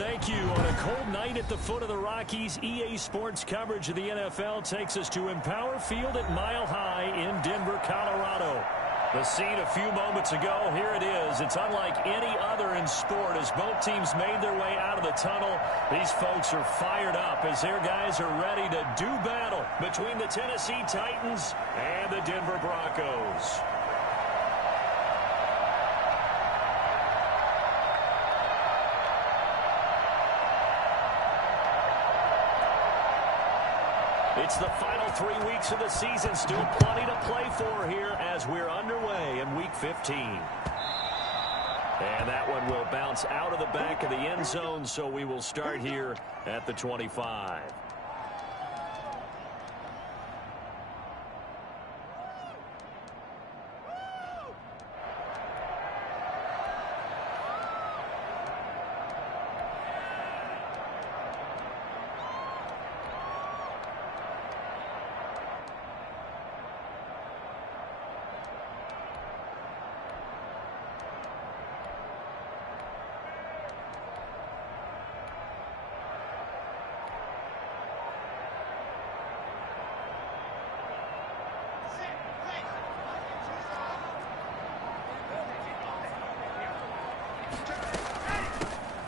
thank you. On a cold night at the foot of the Rockies, EA Sports coverage of the NFL takes us to Empower Field at Mile High in Denver, Colorado. The scene a few moments ago, here it is. It's unlike any other in sport as both teams made their way out of the tunnel. These folks are fired up as their guys are ready to do battle between the Tennessee Titans and the Denver Broncos. It's the final 3 weeks of the season. Still plenty to play for here as we're underway in Week 15. And that one will bounce out of the back of the end zone, so we will start here at the 25.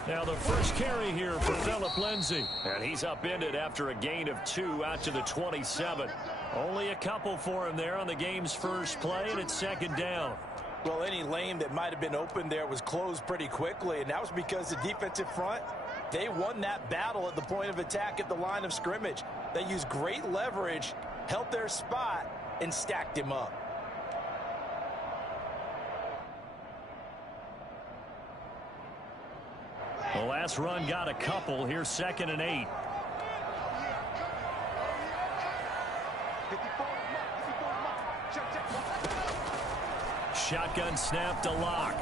Now the first carry here for Phillip Lindsay. And he's upended after a gain of 2 out to the 27. Only a couple for him there on the game's first play, and it's second down. Well, any lane that might have been open there was closed pretty quickly, and that was because the defensive front, they won that battle at the point of attack at the line of scrimmage. They used great leverage, held their spot, and stacked him up. The last run got a couple. Here's 2nd and 8. Shotgun snap to Locke.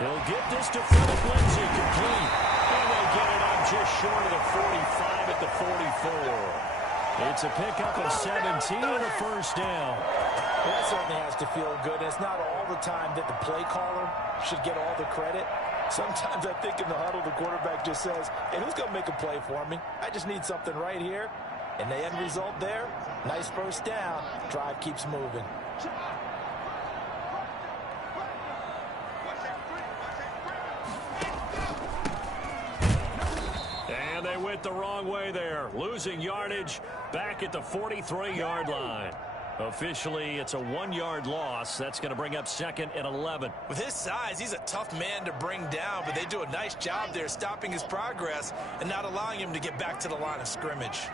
He'll get this to Phillip Lindsay, complete. And they get it up just short of the 45 at the 44. It's a pickup of 17 and a first down. Well, that certainly has to feel good. It's not all the time that the play caller should get all the credit. Sometimes I think in the huddle, the quarterback just says, hey, who's going to make a play for me? I just need something right here. And the end result there, nice first down. Drive keeps moving. And they went the wrong way there. Losing yardage back at the 43-yard line. Officially, it's a 1-yard loss. That's going to bring up 2nd and 11. With his size, he's a tough man to bring down, but they do a nice job there stopping his progress and not allowing him to get back to the line of scrimmage.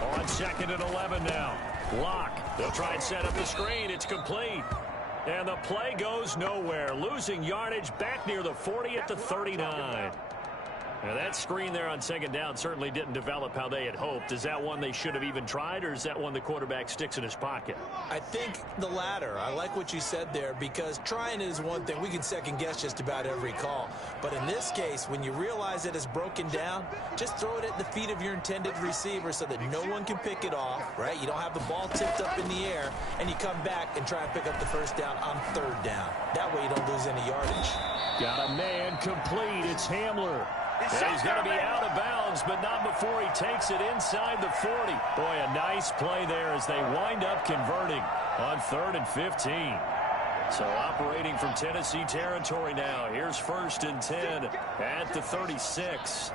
On 2nd and 11 now. Locke. They'll try and set up the screen. It's complete. And the play goes nowhere. Losing yardage back near the 40 at the 39. Now that screen there on 2nd down certainly didn't develop how they had hoped. Is that one they should have even tried, or is that one the quarterback sticks in his pocket? I think the latter. I like what you said there, because trying is one thing. We can second guess just about every call. But in this case, when you realize it is broken down, just throw it at the feet of your intended receiver so that no one can pick it off, right? You don't have the ball tipped up in the air, and you come back and try and pick up the first down on 3rd down. That way you don't lose any yardage. Got a man complete. It's Hamler. And he's going to be out of bounds, but not before he takes it inside the 40. Boy, a nice play there as they wind up converting on 3rd and 15. So operating from Tennessee territory now. Here's 1st and 10 at the 36.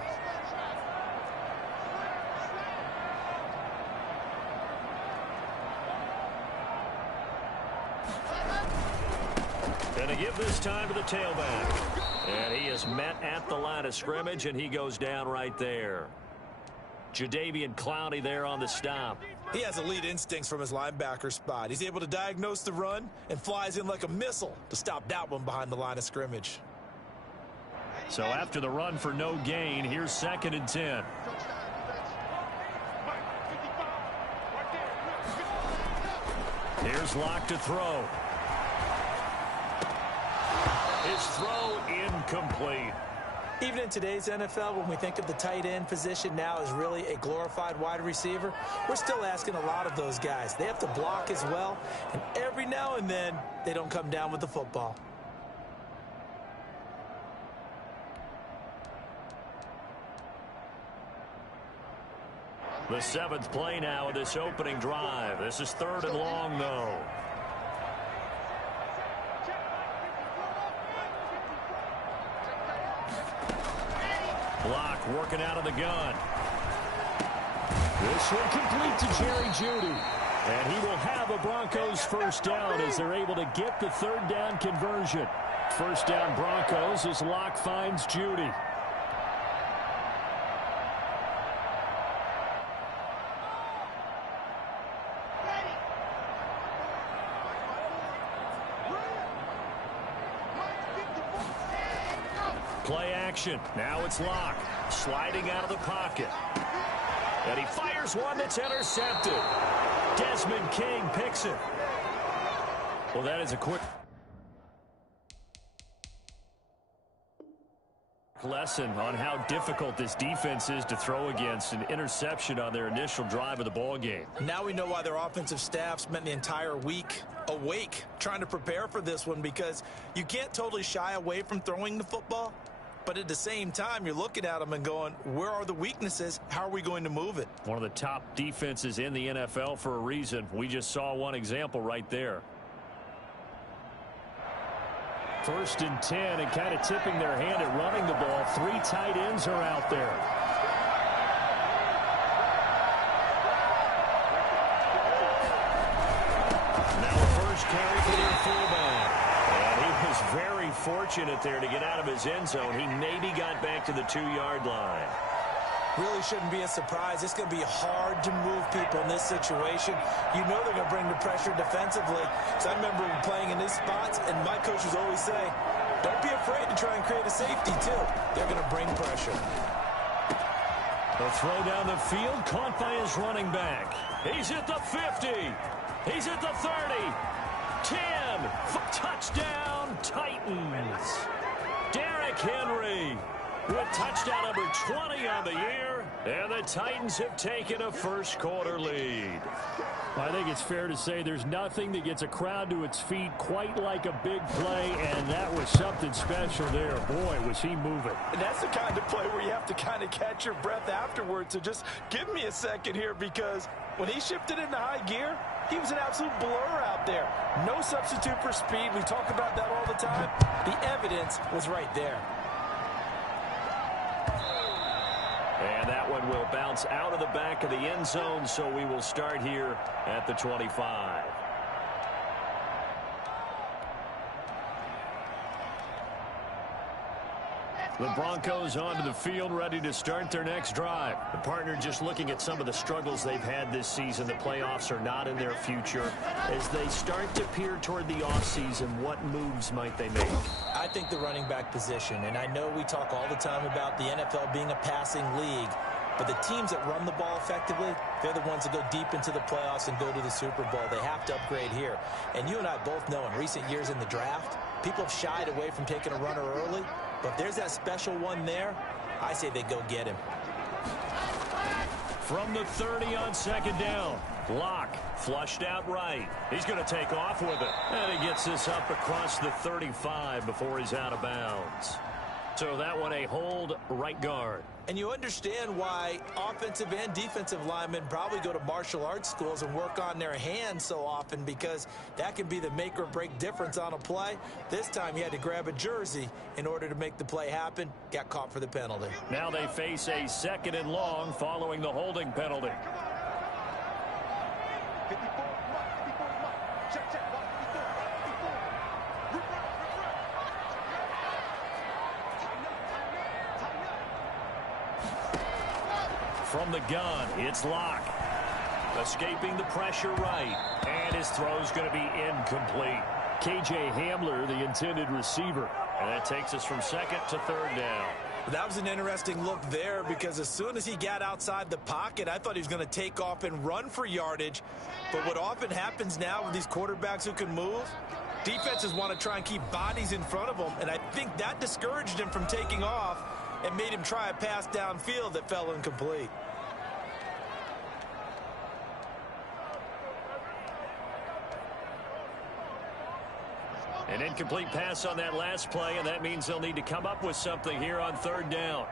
Going to give this time to the tailback. And he is met at the line of scrimmage, and he goes down right there. Jadeveon Clowney there on the stop. He has elite instincts from his linebacker spot. He's able to diagnose the run and flies in like a missile to stop that one behind the line of scrimmage. So after the run for no gain, here's 2nd and 10. Here's Locke to throw. His throw incomplete. Even in today's NFL, when we think of the tight end position now as really a glorified wide receiver, we're still asking a lot of those guys. They have to block as well, and every now and then, they don't come down with the football. The 7th play now of this opening drive. This is 3rd and long, though. Block working out of the gun. This one complete to Jerry Jeudy. And he will have a Broncos first down as they're able to get the 3rd down conversion. First down Broncos as Locke finds Jeudy. Play action. Now it's Locke. Sliding out of the pocket. And he fires one that's intercepted. Desmond King picks it. Well, that is a quick lesson on how difficult this defense is to throw against. An interception on their initial drive of the ball game. Now we know why their offensive staff spent the entire week awake trying to prepare for this one, because you can't totally shy away from throwing the football. But at the same time, you're looking at them and going, where are the weaknesses? How are we going to move it? One of the top defenses in the NFL for a reason. We just saw one example right there. 1st and 10, and kind of tipping their hand at running the ball. 3 tight ends are out there. Now a first carry for their fullback. And he was very fortunate there to get out of his end zone. He maybe got back to the 2-yard line. Really shouldn't be a surprise. It's going to be hard to move people in this situation. You know they're going to bring the pressure defensively. So I remember playing in these spots, and my coaches always say, don't be afraid to try and create a safety, too. They're going to bring pressure. The throw down the field, caught by his running back. He's at the 50. He's at the 30. 10. Touchdown, Titans. Derrick Henry with touchdown number 20 on the year, and the Titans have taken a first-quarter lead. I think it's fair to say there's nothing that gets a crowd to its feet quite like a big play, and that was something special there. Boy, was he moving. And that's the kind of play where you have to kind of catch your breath afterwards. So just give me a second here, because when he shifted into high gear, he was an absolute blur out there. No substitute for speed. We talk about that all the time. The evidence was right there. And that one will bounce out of the back of the end zone, so we will start here at the 25. The Broncos onto the field, ready to start their next drive. The partner just looking at some of the struggles they've had this season. The playoffs are not in their future. As they start to peer toward the offseason, what moves might they make? I think the running back position, and I know we talk all the time about the NFL being a passing league, but the teams that run the ball effectively, they're the ones that go deep into the playoffs and go to the Super Bowl. They have to upgrade here. And you and I both know in recent years in the draft, people have shied away from taking a runner early. But if there's that special one there, I say they go get him. From the 30 on 2nd down. Locke flushed out right. He's going to take off with it. And he gets this up across the 35 before he's out of bounds. So that one a hold right guard. And you understand why offensive and defensive linemen probably go to martial arts schools and work on their hands so often, because that can be the make or break difference on a play. This time he had to grab a jersey in order to make the play happen. Got caught for the penalty. Now they face a 2nd and long following the holding penalty. From the gun, it's Locke. Escaping the pressure right. And his throw's going to be incomplete. K.J. Hamler, the intended receiver. And that takes us from 2nd to 3rd down. That was an interesting look there, because as soon as he got outside the pocket, I thought he was going to take off and run for yardage. But what often happens now with these quarterbacks who can move, defenses want to try and keep bodies in front of them, and I think that discouraged him from taking off. and made him try a pass downfield that fell incomplete. An incomplete pass on that last play, and that means they'll need to come up with something here on third down.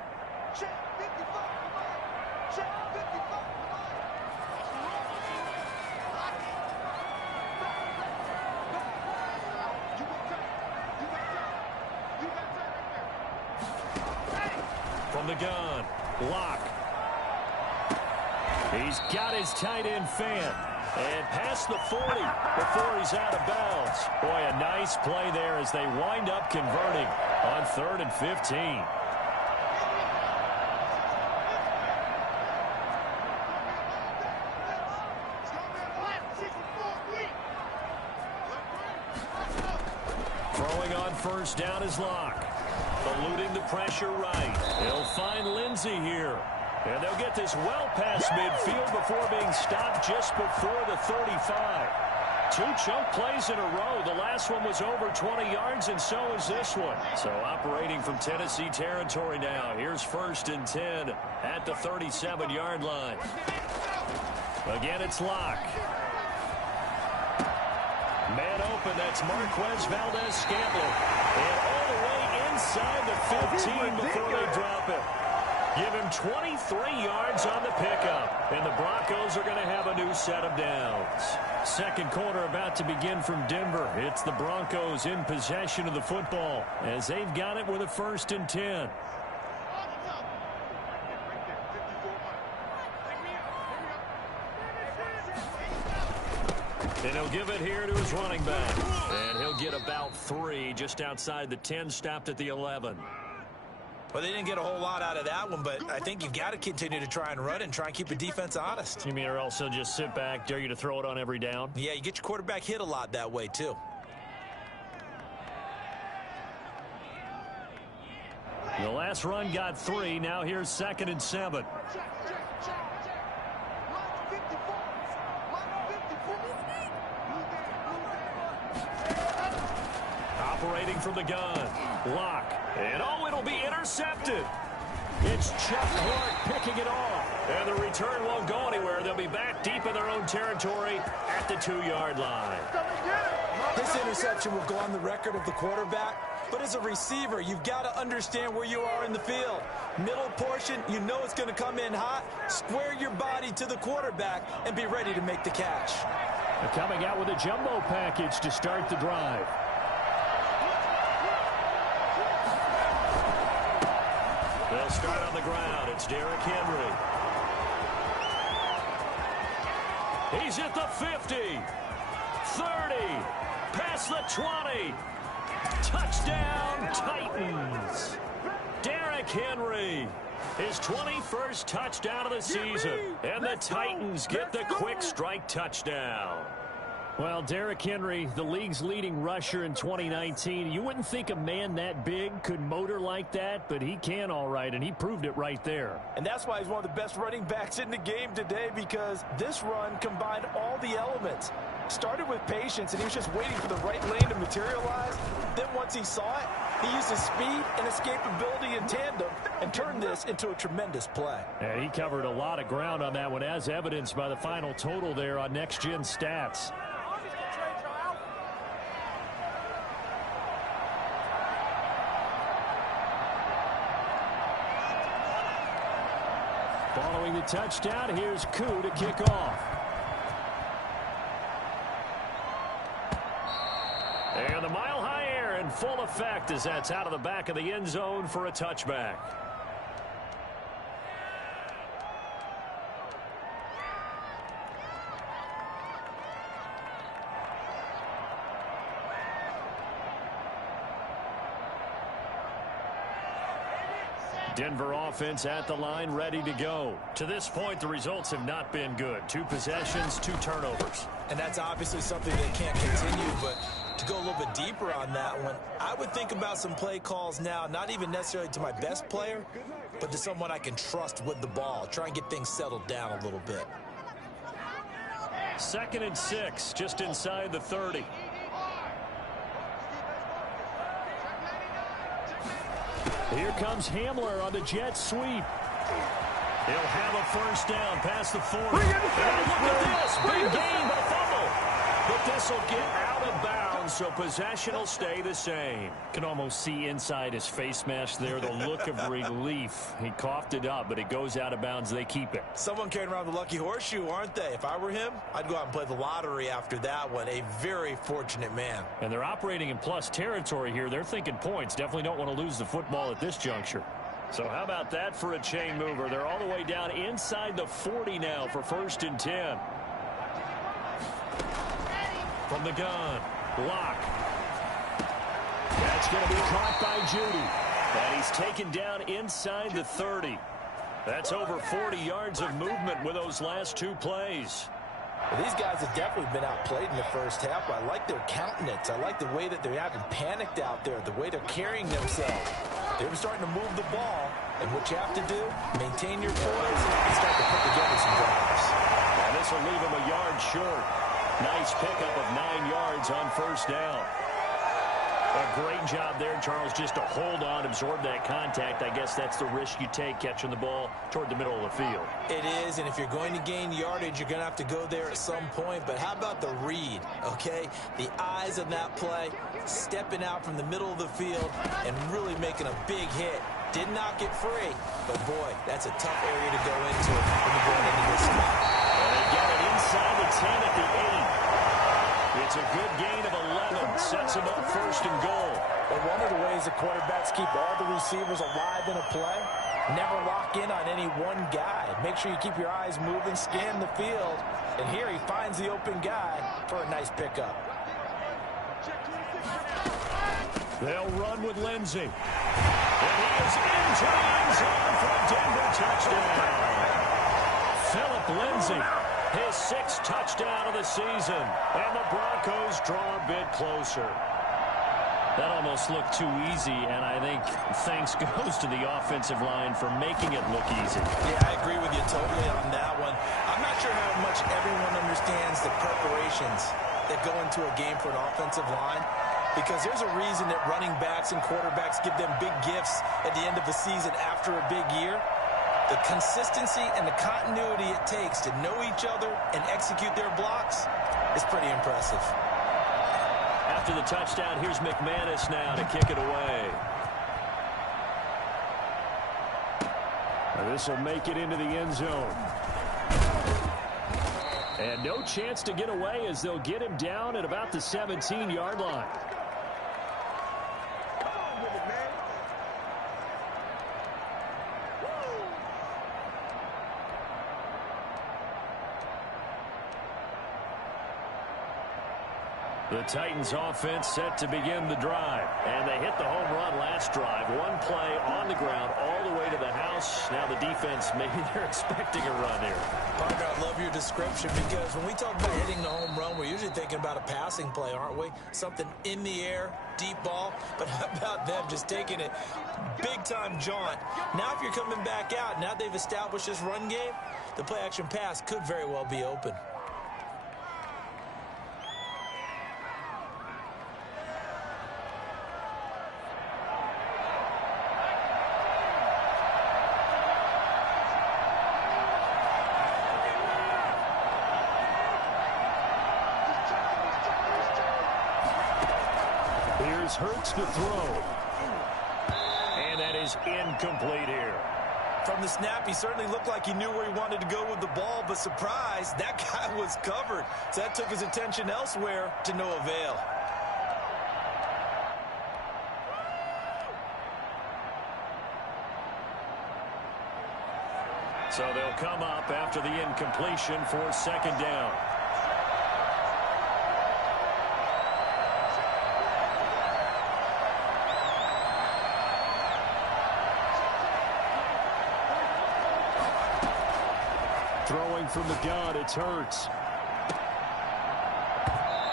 From the gun, Locke. He's got his tight end fan. And past the 40 before he's out of bounds. Boy, a nice play there as they wind up converting on 3rd and 15. Throwing on first down is Locke. Eluding the pressure right. He'll find Lindsey here. And they'll get this well past midfield before being stopped just before the 35. 2 chunk plays in a row. The last one was over 20 yards, and so is this one. So operating from Tennessee territory now. Here's 1st and 10 at the 37-yard line. Again, it's Locke. Man open, that's Marquez Valdez-Scantling. And all the way inside the 15 before they drop it. Give him 23 yards on the pickup. And the Broncos are going to have a new set of downs. Second quarter about to begin from Denver. It's the Broncos in possession of the football as they've got it with a 1st and 10. And he'll give it here to his running back. And he'll get about 3 just outside the 10, stopped at the 11. Well, they didn't get a whole lot out of that one, but I think you've got to continue to try and run and try and keep the defense honest. You mean or also just sit back, dare you to throw it on every down? Yeah, you get your quarterback hit a lot that way, too. The last run got 3. Now here's 2nd and 7. Operating from the gun. Locke. And it'll be intercepted. It's Chuck Clark picking it off. And the return won't go anywhere. They'll be back deep in their own territory at the 2-yard line. This interception will go on the record of the quarterback. But as a receiver, you've got to understand where you are in the field. Middle portion, you know it's going to come in hot. Square your body to the quarterback and be ready to make the catch. They're coming out with a jumbo package to start the drive. They'll start on the ground. It's Derrick Henry. He's at the 50. 30. Past the 20. Touchdown, Titans. Derrick Henry. His 21st touchdown of the season. And the Titans get the quick strike touchdown. Well, Derrick Henry, the league's leading rusher in 2019. You wouldn't think a man that big could motor like that, but he can all right, and he proved it right there. And that's why he's one of the best running backs in the game today, because this run combined all the elements. Started with patience, and he was just waiting for the right lane to materialize. Then once he saw it, he used his speed and escapability in tandem and turned this into a tremendous play. And he covered a lot of ground on that one, as evidenced by the final total there on Next Gen Stats. Following the touchdown, here's Koo to kick off. And the mile-high air in full effect as that's out of the back of the end zone for a touchback. Denver offense at the line, ready to go. To this point, the results have not been good. 2 possessions, 2 turnovers. And that's obviously something that can't continue, but to go a little bit deeper on that one, I would think about some play calls now, not even necessarily to my best player, but to someone I can trust with the ball. Try and get things settled down a little bit. 2nd and 6, just inside the 30. Here comes Hamler on the jet sweep. He'll have a first down past the 40. And look at this. Big gain, but a fumble. But this will get out of bounds, so possession will stay the same. Can almost see inside his face mask there the look of relief. He coughed it up, but it goes out of bounds. They keep it. Someone carrying around the lucky horseshoe, aren't they? If I were him, I'd go out and play the lottery after that one. A very fortunate man. And they're operating in plus territory here. They're thinking points. Definitely don't want to lose the football at this juncture. So how about that for a chain mover? They're all the way down inside the 40 now for 1st and 10. From the gun, Locke. That's going to be caught by Judy. And he's taken down inside the 30. That's over 40 yards of movement with those last 2 plays. Well, these guys have definitely been outplayed in the first half. I like their countenance. I like the way that they haven't panicked out there, the way they're carrying themselves. They're starting to move the ball, and what you have to do, maintain your poise and start to put together some drives. And this will leave him a yard short. Nice pickup of 9 yards on 1st down. A great job there, Charles, just to hold on, absorb that contact. I guess that's the risk you take catching the ball toward the middle of the field. It is, and if you're going to gain yardage, you're going to have to go there at some point. But how about the read, okay? The eyes on that play, stepping out from the middle of the field and really making a big hit. Did not get free, but boy, that's a tough area to go into when you're going into this spot. And they get it inside the 10 at the 8. It's a good gain of 11. Sets them up 1st and goal. Well, one of the ways the quarterbacks keep all the receivers alive in a play, never lock in on any one guy. Make sure you keep your eyes moving, scan the field. And here he finds the open guy for a nice pickup. They'll run with Lindsey. And he is into the end zone for a Denver touchdown. Philip Lindsey, his 6th touchdown of the season. And the Broncos draw a bit closer. That almost looked too easy, and I think thanks goes to the offensive line for making it look easy. Yeah, I agree with you totally on that one. I'm not sure how much everyone understands the preparations that go into a game for an offensive line, because there's a reason that running backs and quarterbacks give them big gifts at the end of the season after a big year. The consistency and the continuity it takes to know each other and execute their blocks is pretty impressive. After the touchdown, here's McManus now to kick it away. This will make it into the end zone. And no chance to get away as they'll get him down at about the 17-yard line. The Titans offense set to begin the drive. And they hit the home run last drive. One play on the ground all the way to the house. Now the defense, maybe they're expecting a run here. Parker, I love your description, because when we talk about hitting the home run, we're usually thinking about a passing play, aren't we? Something in the air, deep ball. But how about them just taking it big-time jaunt? Now if you're coming back out, now they've established this run game, the play-action pass could very well be open. Hurts to throw. And that is incomplete here. From the snap, he certainly looked like he knew where he wanted to go with the ball, but surprise, that guy was covered. So that took his attention elsewhere to no avail. So they'll come up after the incompletion for 2nd down. Throwing from the gun, it's Hurts.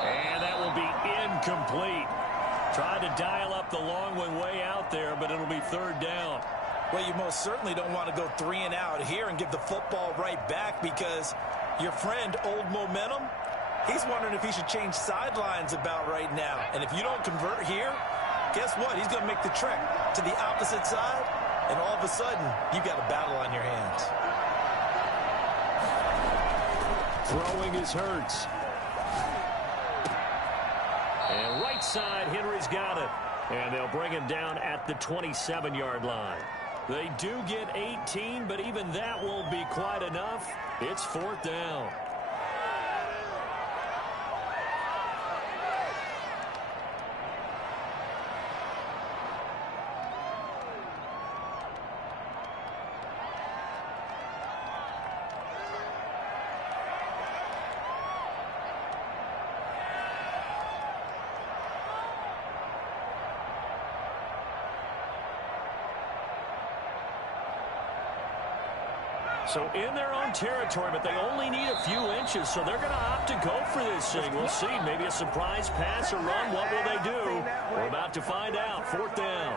And that will be incomplete. Tried to dial up the long one way out there, but it'll be 3rd down. Well, you most certainly don't want to go 3 and out here and give the football right back, because your friend, Old Momentum, he's wondering if he should change sidelines about right now. And if you don't convert here, guess what? He's going to make the trek to the opposite side, and all of a sudden, you've got a battle on your hands. Throwing is Hurts. And right side, Henry's got it. And they'll bring him down at the 27-yard line. They do get 18, but even that won't be quite enough. It's 4th down. So in their own territory, but they only need a few inches, so they're going to opt to go for this thing. We'll see. Maybe a surprise pass or run. What will they do? We're about to find out. 4th down.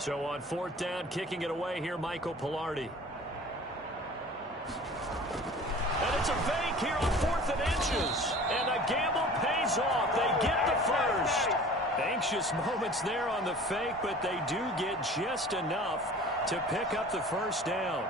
So on 4th down, kicking it away here, Michael Pilardi. And it's a fake here on 4th and inches. And the gamble pays off. They get the first. Anxious moments there on the fake, but they do get just enough to pick up the first down.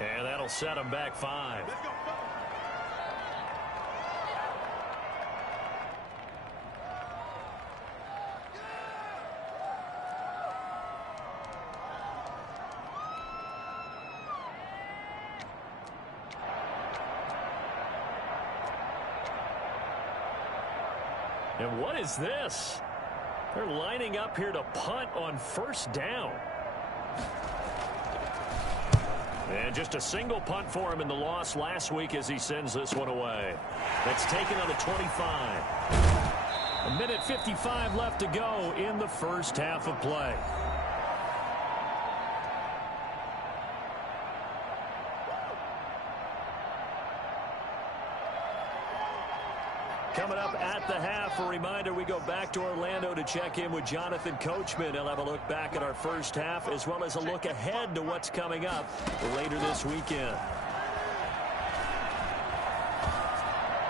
And that'll set them back 5. And what is this? They're lining up here to punt on first down. And just a single punt for him in the loss last week as he sends this one away. That's taken on the 25. A minute 55 left to go in the first half of play. Coming up at the half, a reminder, we go back to Orlando to check in with Jonathan Coachman. He'll have a look back at our first half as well as a look ahead to what's coming up later this weekend.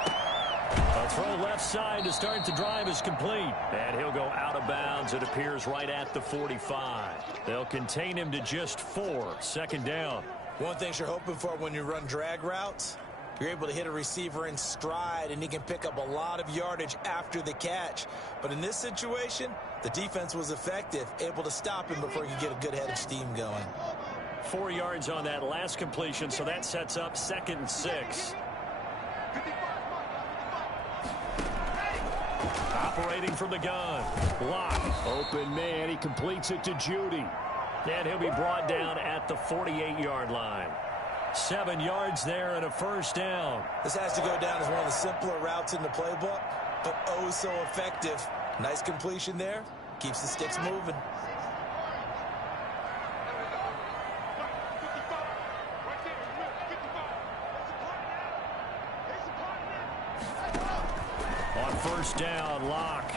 A throw left side to start the drive is complete. And he'll go out of bounds, it appears, right at the 45. They'll contain him to just 4. Second down. One thing you're hoping for when you run drag routes, you're able to hit a receiver in stride, and he can pick up a lot of yardage after the catch. But in this situation, the defense was effective, able to stop him before he could get a good head of steam going. 4 yards on that last completion, so that sets up 2nd and 6. Operating from the gun. Block. Open man. He completes it to Judy. And he'll be brought down at the 48-yard line. 7 yards there and a first down. This has to go down as one of the simpler routes in the playbook, but oh so effective. Nice completion there. Keeps the sticks moving. On first down, Locke.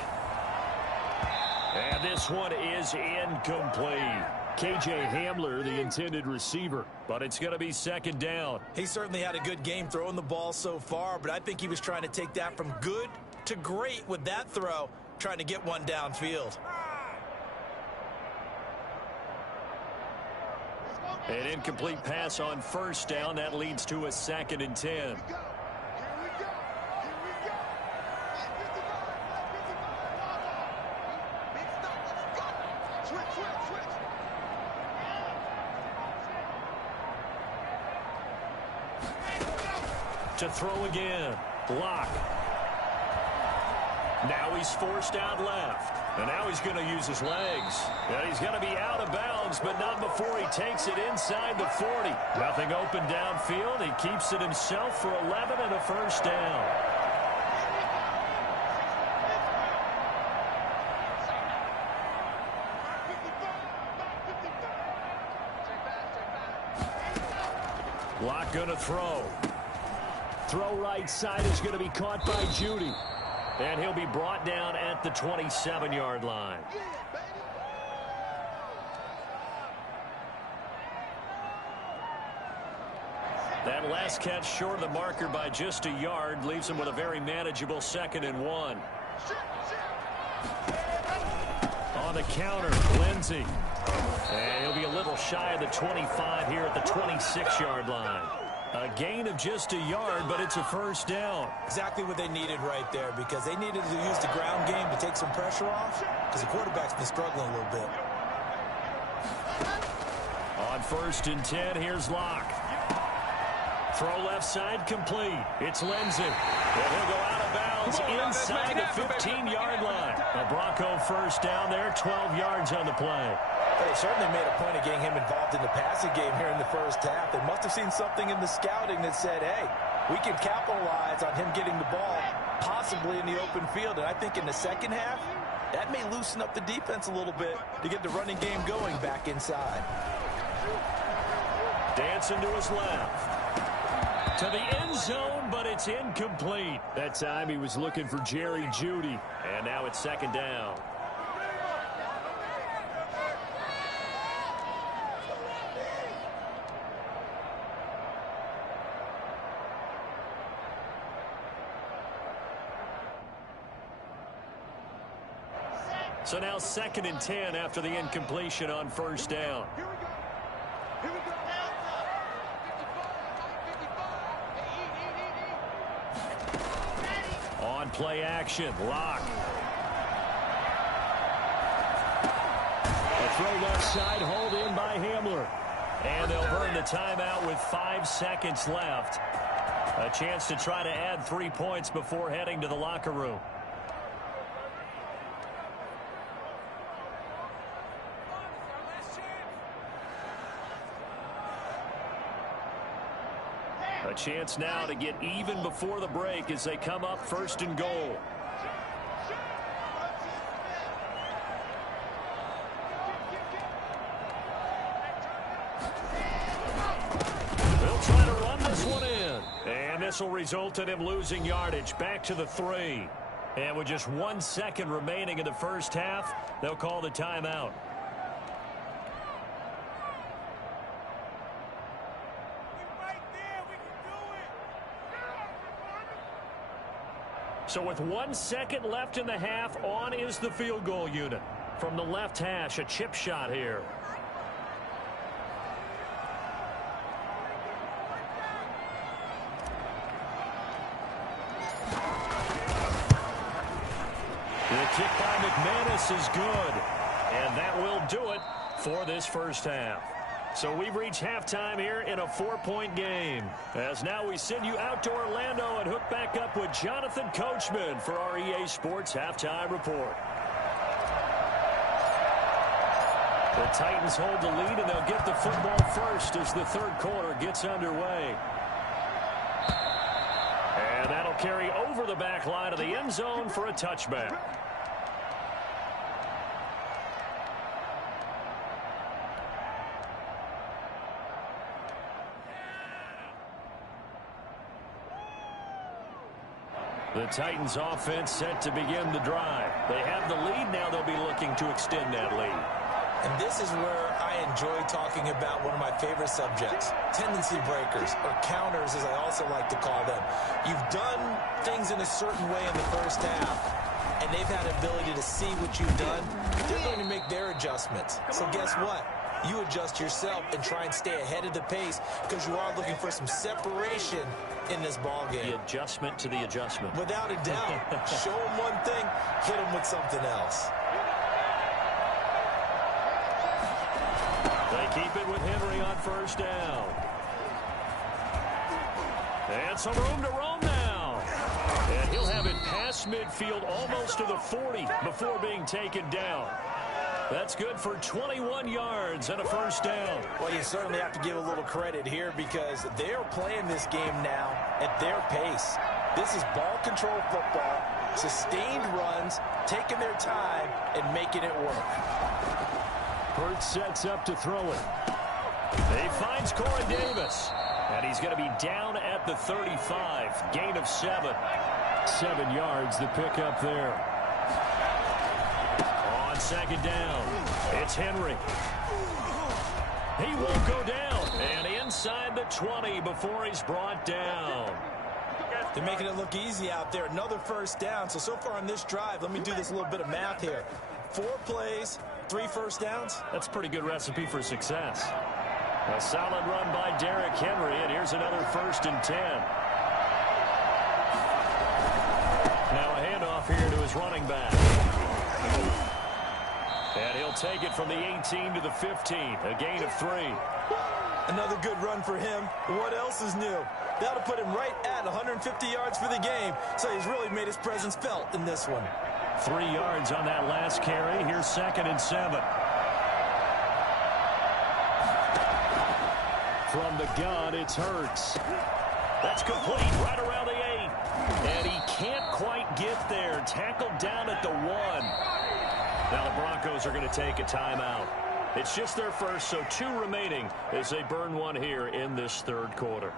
And this one is incomplete. K.J. Hamler, the intended receiver, but it's going to be 2nd down. He certainly had a good game throwing the ball so far, but I think he was trying to take that from good to great with that throw, trying to get one downfield. An incomplete pass on first down. That leads to a 2nd and 10. To throw again. Block. Now he's forced out left. And now he's going to use his legs. And he's going to be out of bounds, but not before he takes it inside the 40. Nothing open downfield. He keeps it himself for 11 and a first down. Block going to throw. Throw right side is going to be caught by Judy. And he'll be brought down at the 27-yard line. That last catch short of the marker by just a yard leaves him with a very manageable 2nd and 1. On the counter, Lindsey. And he'll be a little shy of the 25 here at the 26-yard line. A gain of just a yard, but it's a first down. Exactly what they needed right there, because they needed to use the ground game to take some pressure off, because the quarterback's been struggling a little bit. On 1st and 10, here's Locke. Throw left side complete. It's Lindsey. And he'll go out of bounds inside the 15-yard line. A Bronco first down there, 12 yards on the play. They certainly made a point of getting him involved in the passing game here in the first half. They must have seen something in the scouting that said, hey, we can capitalize on him getting the ball possibly in the open field. And I think in the second half, that may loosen up the defense a little bit to get the running game going back inside. Dancing to his left. To the end zone, but it's incomplete. That time he was looking for Jerry Judy. And now it's 2nd down. So now 2nd and 10 after the incompletion on first down. On play action, Locke. A throw left side, hold in by Hamler. And they'll burn the timeout with 5 seconds left. A chance to try to add 3 points before heading to the locker room. A chance now to get even before the break as they come up 1st and goal. They'll try to run this one in. And this will result in him losing yardage back to the 3. And with just 1 second remaining in the first half, they'll call the timeout. So with 1 second left in the half, on is the field goal unit. From the left hash, a chip shot here. The kick by McManus is good. And that will do it for this first half. So we've reached halftime here in a 4-point game. As now we send you out to Orlando and hook back up with Jonathan Coachman for our EA Sports Halftime Report. The Titans hold the lead, and they'll get the football first as the third quarter gets underway. And that'll carry over the back line of the end zone for a touchback. The Titans offense set to begin the drive. They have the lead. Now they'll be looking to extend that lead. And this is where I enjoy talking about one of my favorite subjects, tendency breakers, or counters as I also like to call them. You've done things in a certain way in the first half, and they've had ability to see what you've done. They're going to make their adjustments. So guess what? You adjust yourself and try and stay ahead of the pace because you are looking for some separation in this ball game. The adjustment to the adjustment. Without a doubt. Show them one thing, hit them with something else. They keep it with Henry on first down. And some room to roam now. And he'll have it past midfield almost to the 40 before being taken down. That's good for 21 yards and a first down. Well, you certainly have to give a little credit here because they're playing this game now at their pace. This is ball control football, sustained runs, taking their time, and making it work. Hurts sets up to throw it. He finds Corey Davis. And he's going to be down at the 35. Gain of 7. 7 yards, the pickup there. On second down, it's Henry. He won't go down. And inside the 20 before he's brought down. They're making it look easy out there. Another first down. So far on this drive, let me do this little bit of math here. 4 plays, 3 first downs. That's a pretty good recipe for success. A solid run by Derrick Henry, and here's another 1st and 10. Now a handoff here to his running back. And he'll take it from the 18 to the 15, a gain of 3. Another good run for him. What else is new? That'll put him right at 150 yards for the game, so he's really made his presence felt in this one. 3 yards on that last carry. Here's 2nd and 7. From the gun, it's Hurts. That's complete right around the 8. And he can't quite get there. Tackled down at the 1. Now the Broncos are going to take a timeout. It's just their first, so 2 remaining as they burn one here in this third quarter.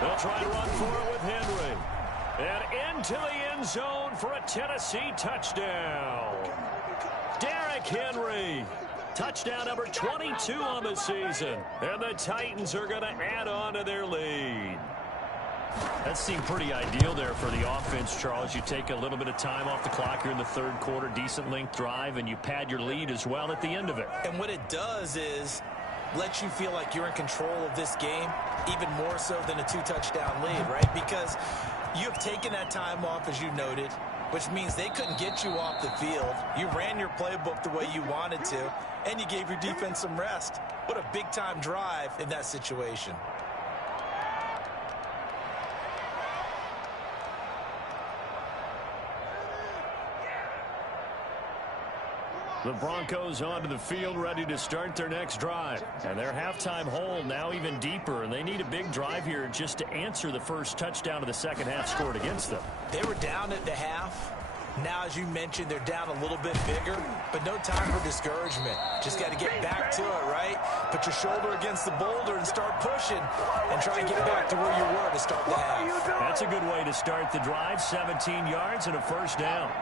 They'll try to run for it with Henry. And into the end zone for a Tennessee touchdown. Derrick Henry. Touchdown number 22 on the season. And the Titans are going to add on to their lead. That seemed pretty ideal there for the offense, Charles. You take a little bit of time off the clock here in the third quarter, decent length drive, and you pad your lead as well at the end of it. And what it does is let you feel like you're in control of this game, even more so than a 2-touchdown lead, right? Because you have taken that time off, as you noted, which means they couldn't get you off the field. You ran your playbook the way you wanted to, and you gave your defense some rest. What a big-time drive in that situation. The Broncos onto the field ready to start their next drive. And their halftime hole now even deeper, and they need a big drive here just to answer the first touchdown of the second half scored against them. They were down at the half. Now, as you mentioned, they're down a little bit bigger, but no time for discouragement. Just got to get back to it, right? Put your shoulder against the boulder and start pushing and try and get back to where you were to start the half. That's a good way to start the drive. 17 yards and a first down.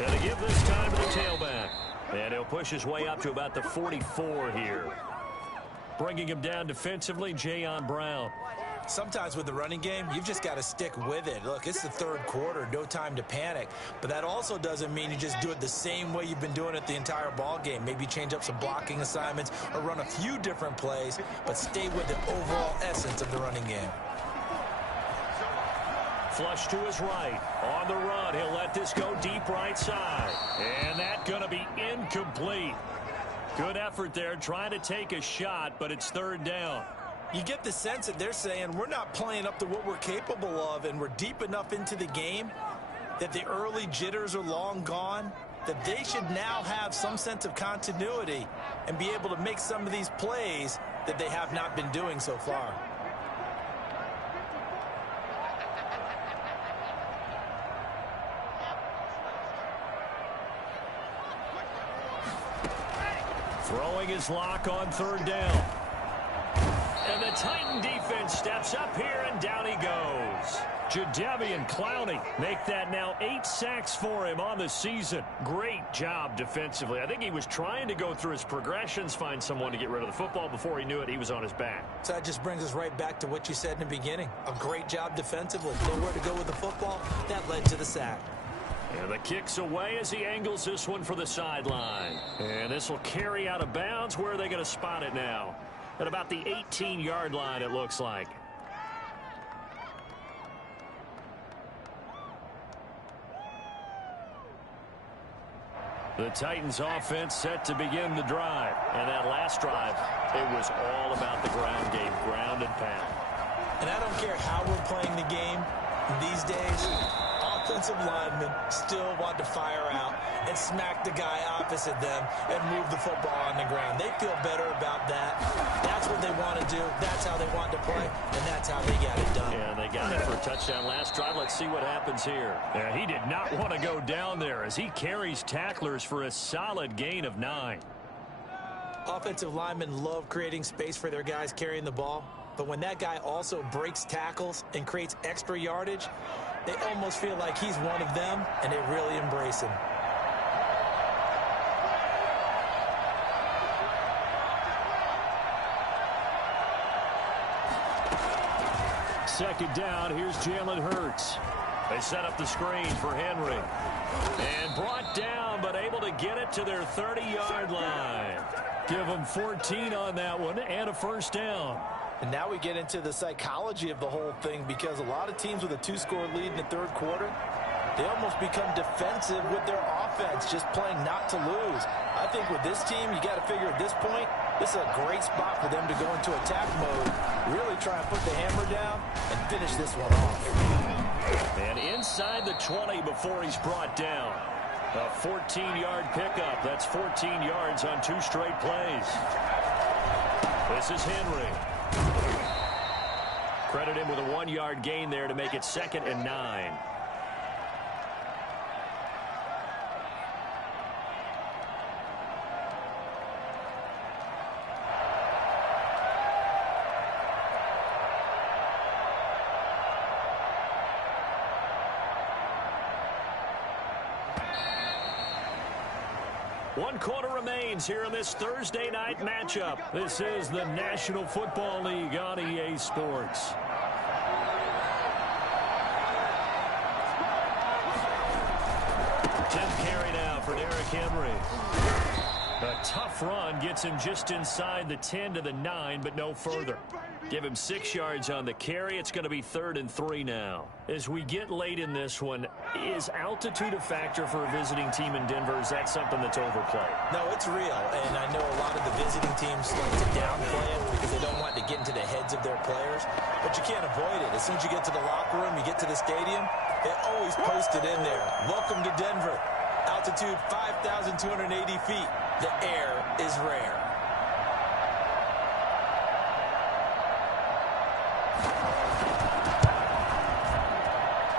And to give this time to the tailback. And he'll push his way up to about the 44 here. Bringing him down defensively, Jayon Brown. Sometimes with the running game, you've just got to stick with it. Look, it's the third quarter, no time to panic. But that also doesn't mean you just do it the same way you've been doing it the entire ball game. Maybe change up some blocking assignments or run a few different plays, but stay with the overall essence of the running game. Flush to his right. On the run, he'll let this go deep right side. And that's going to be incomplete. Good effort there, trying to take a shot, but it's third down. You get the sense that they're saying we're not playing up to what we're capable of, and we're deep enough into the game that the early jitters are long gone, that they should now have some sense of continuity and be able to make some of these plays that they have not been doing so far. Throwing his lock on third down. And the Titan defense steps up here, and down he goes. Jadeveon Clowney make that now 8 sacks for him on the season. Great job defensively. I think he was trying to go through his progressions, find someone to get rid of the football. Before he knew it, he was on his back. So that just brings us right back to what you said in the beginning. A great job defensively. Nowhere to go with the football. That led to the sack. And the kick's away as he angles this one for the sideline. And this will carry out of bounds. Where are they going to spot it now? At about the 18-yard line, it looks like. The Titans offense set to begin the drive. And that last drive, it was all about the ground game, ground and pound. And I don't care how we're playing the game these days, offensive linemen still want to fire out and smack the guy opposite them and move the football on the ground. They feel better about that. That's what they want to do. That's how they want to play, and that's how they got it done. Yeah, they got it for a touchdown last drive. Let's see what happens here. Yeah, he did not want to go down there as he carries tacklers for a solid gain of 9. Offensive linemen love creating space for their guys carrying the ball, but when that guy also breaks tackles and creates extra yardage, they almost feel like he's one of them, and they really embrace him. Second down, here's Jalen Hurts. They set up the screen for Henry. And brought down, but able to get it to their 30-yard line. Give them 14 on that one and a first down. And now we get into the psychology of the whole thing, because a lot of teams with a 2-score lead in the third quarter, they almost become defensive with their offense, just playing not to lose. I think with this team, you got to figure at this point, this is a great spot for them to go into attack mode, really try and put the hammer down and finish this one off. And inside the 20 before he's brought down. A 14-yard pickup. That's 14 yards on 2 straight plays. This is Henry. Credit him with a 1-yard gain there to make it 2nd and 9. One quarter remains here in this Thursday night matchup. This is the National Football League on EA Sports. Tenth carry now for Derrick Henry. A That tough run gets him just inside the 10 to the 9, but no further. Give him 6 yards on the carry. It's going to be 3rd and 3 now. As we get late in this one, is altitude a factor for a visiting team in Denver? Is that something that's overplayed? No, it's real, and I know a lot of the visiting teams like to downplay it because they don't want to get into the heads of their players, but you can't avoid it. As soon as you get to the locker room, you get to the stadium, they always post it in there. Welcome to Denver. Altitude 5,280 feet. The air is rare.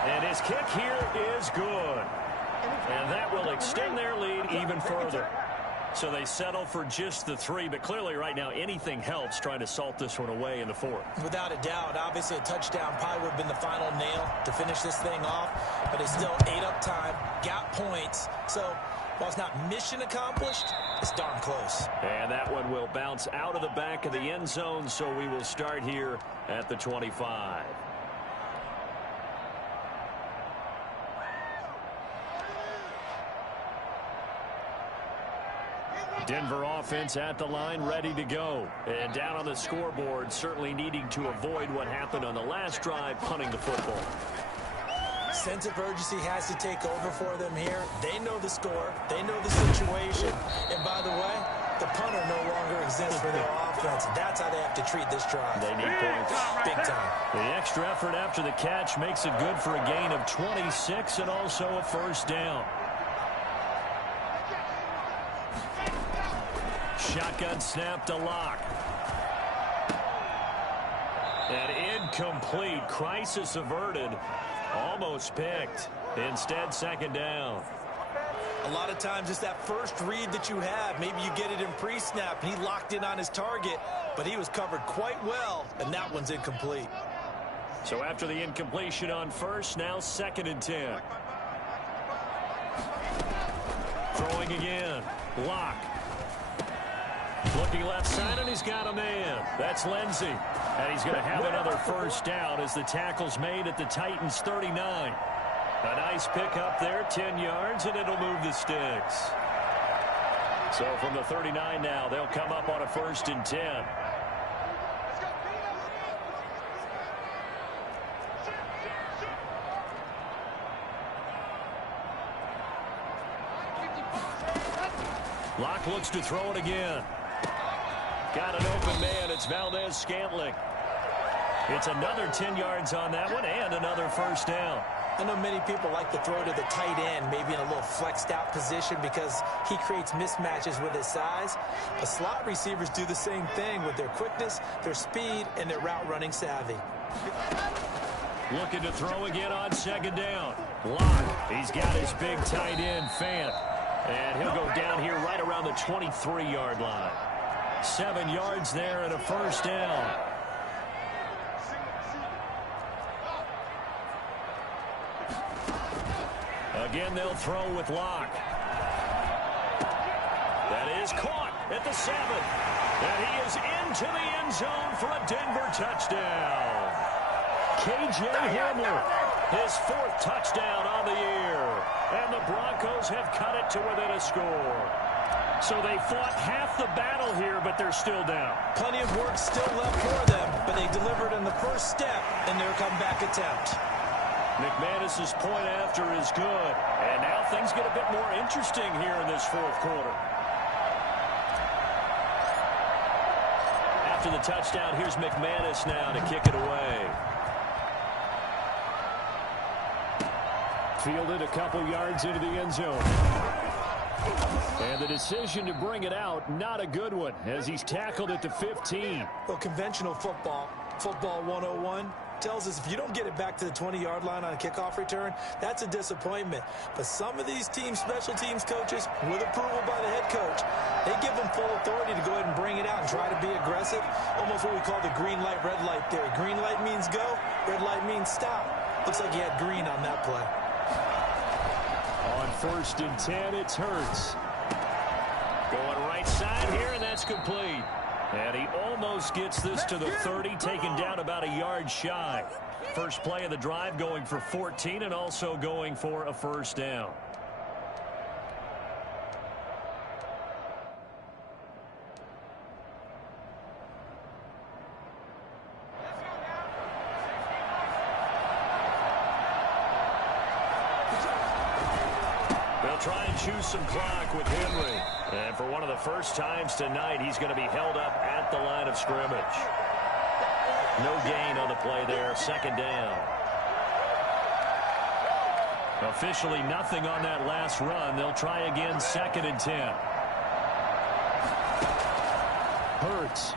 And his kick here is good. And that will extend their lead even further. So they settle for just the 3, but clearly right now anything helps trying to salt this one away in the 4th. Without a doubt, obviously a touchdown probably would have been the final nail to finish this thing off, but it's still ate up time, got points. So while it's not mission accomplished, it's darn close. And that one will bounce out of the back of the end zone, so we will start here at the 25. Denver offense at the line, ready to go. And down on the scoreboard, certainly needing to avoid what happened on the last drive, punting the football. Sense of urgency has to take over for them here. They know the score. They know the situation. And by the way, the punter no longer exists for their offense. That's how they have to treat this drive. They need points. Big time. The extra effort after the catch makes it good for a gain of 26 and also a first down. Shotgun snap to Locke. And incomplete. Crisis averted. Almost picked. Instead, second down. A lot of times it's that first read that you have. Maybe you get it in pre-snap. He locked in on his target, but he was covered quite well, and that one's incomplete. So after the incompletion on first, now 2nd and 10. Throwing again. Locke. Looking left side, and he's got a man. That's Lindsey. And he's going to have another first down as the tackle's made at the Titans' 39. A nice pickup there, 10 yards, and it'll move the sticks. So from the 39 now, they'll come up on a 1st and 10. Locke looks to throw it again. Got an open man. It's Valdez-Scantling. It's another 10 yards on that one and another first down. I know many people like to throw to the tight end, maybe in a little flexed out position because he creates mismatches with his size. But slot receivers do the same thing with their quickness, their speed, and their route running savvy. Looking to throw again on 2nd down. Locke. He's got his big tight end, Fant. And he'll go down here right around the 23-yard line. 7 yards there and a first down. Again, they'll throw with Locke. That is caught at the 7. And he is into the end zone for a Denver touchdown. K.J. Hamler, his 4th touchdown on the year. And the Broncos have cut it to within a score. So they fought half the battle here, but they're still down. Plenty of work still left for them, but they delivered in the first step in their comeback attempt. McManus's point after is good. And now things get a bit more interesting here in this 4th quarter. After the touchdown, here's McManus now to kick it away. Fielded a couple yards into the end zone. And the decision to bring it out, not a good one, as he's tackled at the 15. Well, conventional football 101, tells us if you don't get it back to the 20-yard line on a kickoff return, that's a disappointment. But some of these teams, special teams coaches, with approval by the head coach, they give them full authority to go ahead and bring it out and try to be aggressive. Almost what we call the green light, red light theory. Green light means go, red light means stop. Looks like he had green on that play. On 1st and 10, it's Hurts. Going right side here, and that's complete. And he almost gets this to the 30, taken down about a yard shy. First play of the drive going for 14 and also going for a first down. try and choose some clock with Henry. And for one of the first times tonight, he's going to be held up at the line of scrimmage. No gain on the play there. Second down. Officially nothing on that last run. They'll try again, 2nd and 10. Hurts.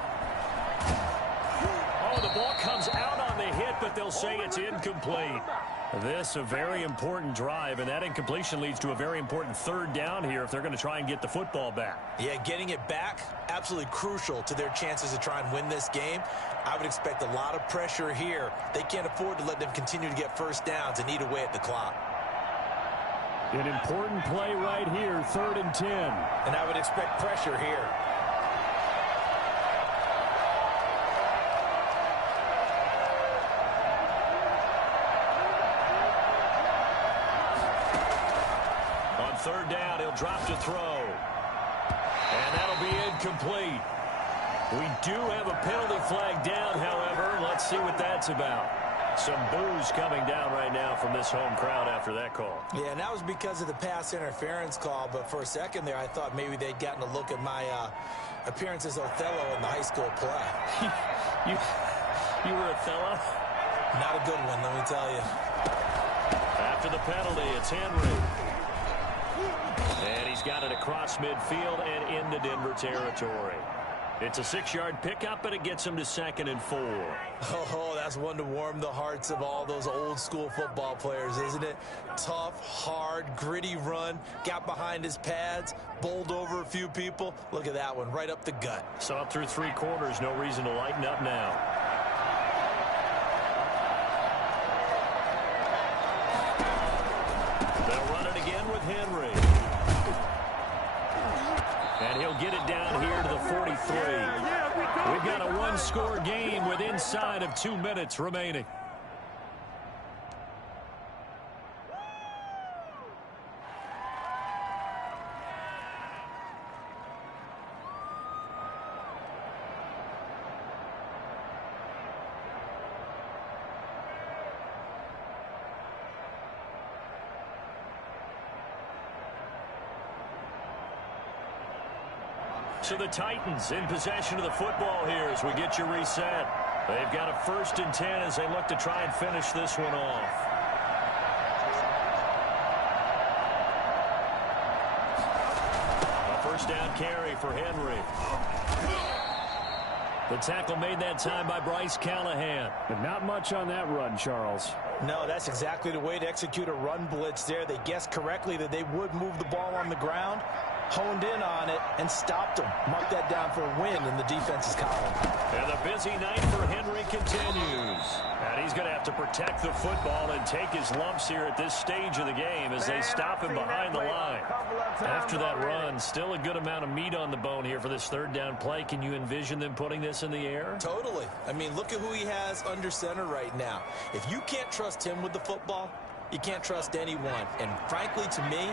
Oh, the ball comes out on the hit, but they'll say it's incomplete. This a very important drive, and that incompletion leads to a very important 3rd down here if they're going to try and get the football back. Yeah, getting it back, absolutely crucial to their chances to try and win this game. I would expect a lot of pressure here. They can't afford to let them continue to get first downs and eat away at the clock. An important play right here, 3rd and 10. And I would expect pressure here. On 3rd down, he'll drop to throw. And that'll be incomplete. We do have a penalty flag down, however. Let's see what that's about. Some boos coming down right now from this home crowd after that call. Yeah, and that was because of the pass interference call. But for a second there, I thought maybe they'd gotten a look at my appearance as Othello in the high school play. you were Othello? Not a good one, let me tell you. After the penalty, it's Henry. And he's got it across midfield and into Denver territory. It's a 6-yard pickup, but it gets him to 2nd and 4. Oh, that's one to warm the hearts of all those old-school football players, isn't it? Tough, hard, gritty run, got behind his pads, bowled over a few people. Look at that one, right up the gut. Saw it through 3 quarters, no reason to lighten up now. They'll run it again with Henry. And he'll get it down here to the 43. We've got a 1-score game with inside of 2 minutes remaining. So the Titans in possession of the football here as we get you reset. They've got a 1st and 10 as they look to try and finish this one off. A 1st down carry for Henry. The tackle made that time by Bryce Callahan. But not much on that run, Charles. No, that's exactly the way to execute a run blitz there. They guessed correctly that they would move the ball on the ground, honed in on it, and stopped them. Mark that down for a win in the defense's column. And the busy night for Henry continues. And he's going to have to protect the football and take his lumps here at this stage of the game as they stop him behind the line. After that run, still a good amount of meat on the bone here for this 3rd down play. Can you envision them putting this in the air? Totally. I mean, look at who he has under center right now. If you can't trust him with the football, you can't trust anyone. And frankly, to me,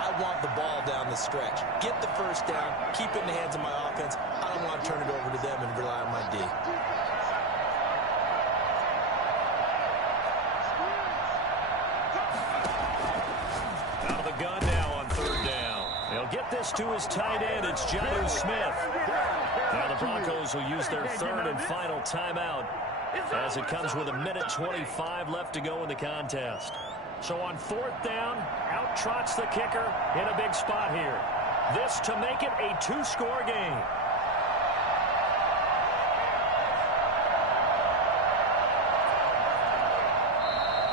I want the ball down the stretch. Get the 1st down, keep it in the hands of my offense. I don't want to turn it over to them and rely on my D. Out of the gun now on 3rd down. He'll get this to his tight end. It's Jonnu Smith. Now the Broncos will use their 3rd and final timeout as it comes with 1:25 left to go in the contest. So on 4th down, out trots the kicker in a big spot here. This to make it a 2-score game.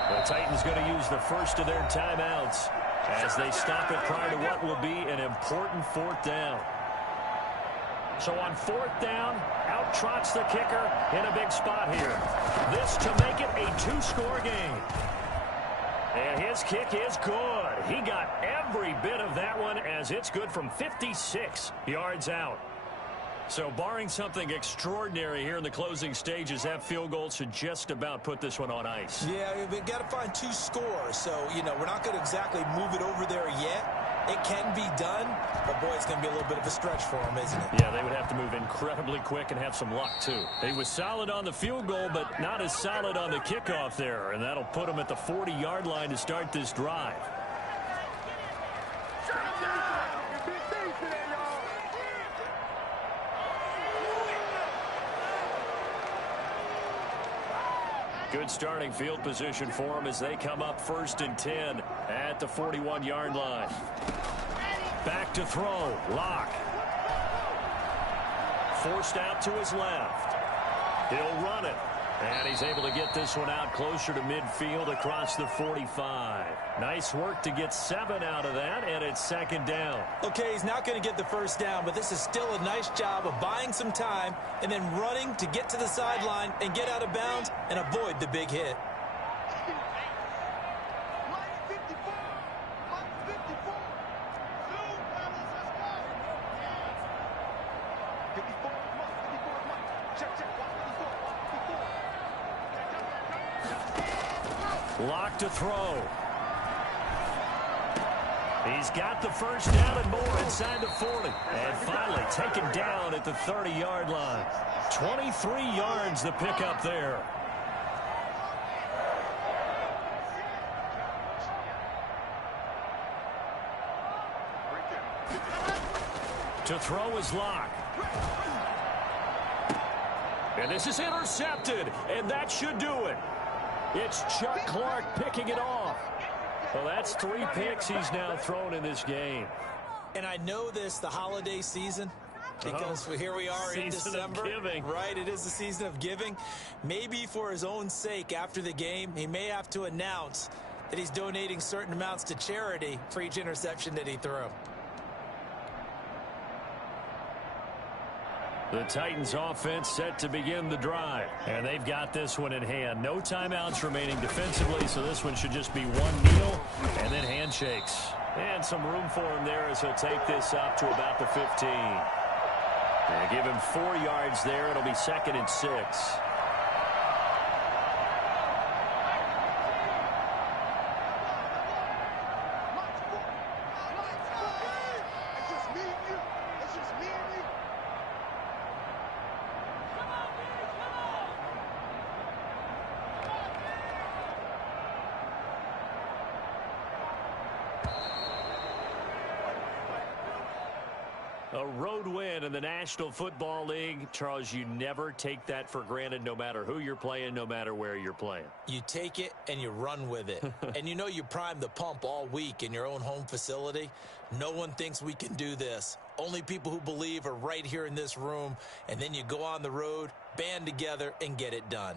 The Titans going to use the first of their timeouts as they stop it prior to what will be an important 4th down. So on 4th down, out trots the kicker in a big spot here. This to make it a 2-score game. And his kick is good. He got every bit of that one as it's good from 56 yards out. So barring something extraordinary here in the closing stages, that field goal should just about put this one on ice. Yeah, we've got to find 2 scores. So, you know, we're not going to exactly move it over there yet. It can be done, but boy, it's going to be a little bit of a stretch for them, isn't it? Yeah, they would have to move incredibly quick and have some luck, too. He was solid on the field goal, but not as solid on the kickoff there, and that'll put him at the 40-yard line to start this drive. Good starting field position for them as they come up 1st and 10 at the 41-yard line. Back to throw. Locke. Forced out to his left. He'll run it. And he's able to get this one out closer to midfield across the 45. Nice work to get 7 out of that, and it's 2nd down. Okay, he's not going to get the 1st down, but this is still a nice job of buying some time and then running to get to the sideline and get out of bounds and avoid the big hit. Locke to throw. He's got the 1st down and more inside the 40. And finally taken down at the 30-yard line. 23 yards the pickup there. To throw is Locke. And this is intercepted. And that should do it. It's Chuck Clark picking it off. Well, that's 3 picks he's now thrown in this game. And I know this, the holiday season, because here we are in December. Right, it is the season of giving. Maybe for his own sake after the game, he may have to announce that he's donating certain amounts to charity for each interception that he threw. The Titans offense set to begin the drive. And they've got this one in hand. No timeouts remaining defensively, so this one should just be one kneel and then handshakes. And some room for him there as he'll take this up to about the 15. And give him 4 yards there. It'll be 2nd and 6. A road win in the National Football League. Charles, you never take that for granted no matter who you're playing, no matter where you're playing. You take it and you run with it. And you know you primed the pump all week in your own home facility. No one thinks we can do this. Only people who believe are right here in this room. And then you go on the road, band together, and get it done.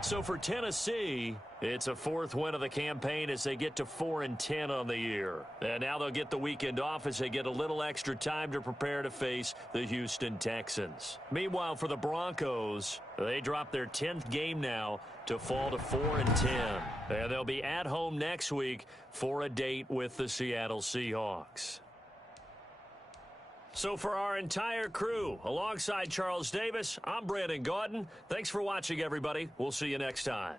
So for Tennessee, it's a 4th win of the campaign as they get to 4-10 on the year. And now they'll get the weekend off as they get a little extra time to prepare to face the Houston Texans. Meanwhile, for the Broncos, they drop their 10th game now to fall to 4-10. And they'll be at home next week for a date with the Seattle Seahawks. So for our entire crew, alongside Charles Davis, I'm Brandon Gaudin. Thanks for watching, everybody. We'll see you next time.